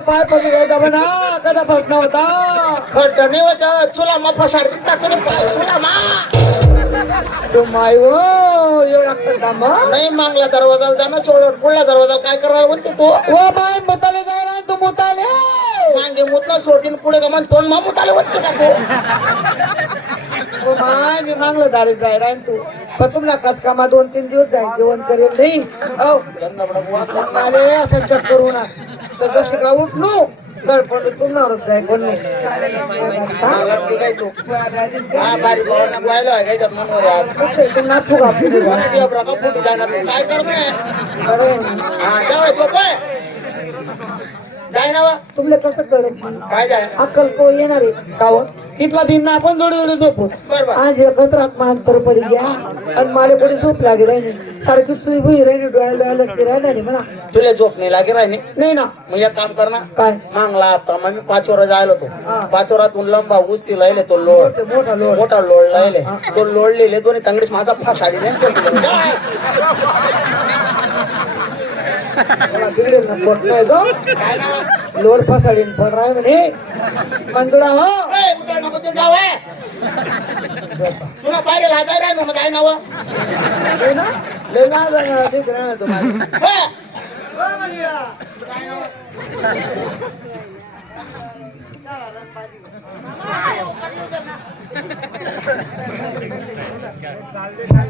पाय पडले होता म्हणा कदा फट नव्हता खड्ड नाही होत चुला मा फसाड दिसता तुम्ही पाय चुला मा. तो माय वो एवढा खड्डा मग नाही मागला जाणं पुढल्या दरवाजा काय करायला म्हणते तू? ओ माय मुताले जाय ना तू मुताले. मागे मुतला सोडतील पुढे का तोंड मा मुताले म्हणते का तू? माय मी मागलं दारी जाय राय तू. पण तुमला कामा दोन तीन दिवस जाय जेवण करेल नाही? मला असं चक करू ना तर जशी का उठलो? तर पण जाय कोण तू काय तू तू हा जाय ना. तुमले कसं कळलं? काय जाय अक्कल को येणार आहे काव तिथला दिन ना आपण जोडी जोडी झोपू. आज एकत्रात मांतर पडी घ्या. आणि मला पुढे झोप लागेल राहिली सारखी सुई भुई राहिली डोळ्या डोळ्याला ती राहिला नाही म्हणा तुला झोप नाही लागे राहिली? नाही ना. मग एक काम कर ना. काय? मागला आता मग मी पाचोरा जायला. होतो. पाचोरातून लंबा उस्ती लायले तो लोड मोठा लोड मोठा लोड लायले. तो लोडलेले दोन्ही तांगडीच माझा नाही. तो काय? ना लोड फसाडीन पण राय म्हणे मंजुळा हो ते. तुला पाहिजे लाजाय राय मग जाय ना व. लय ना लय ना जाणार, ना तुम्हाला हो.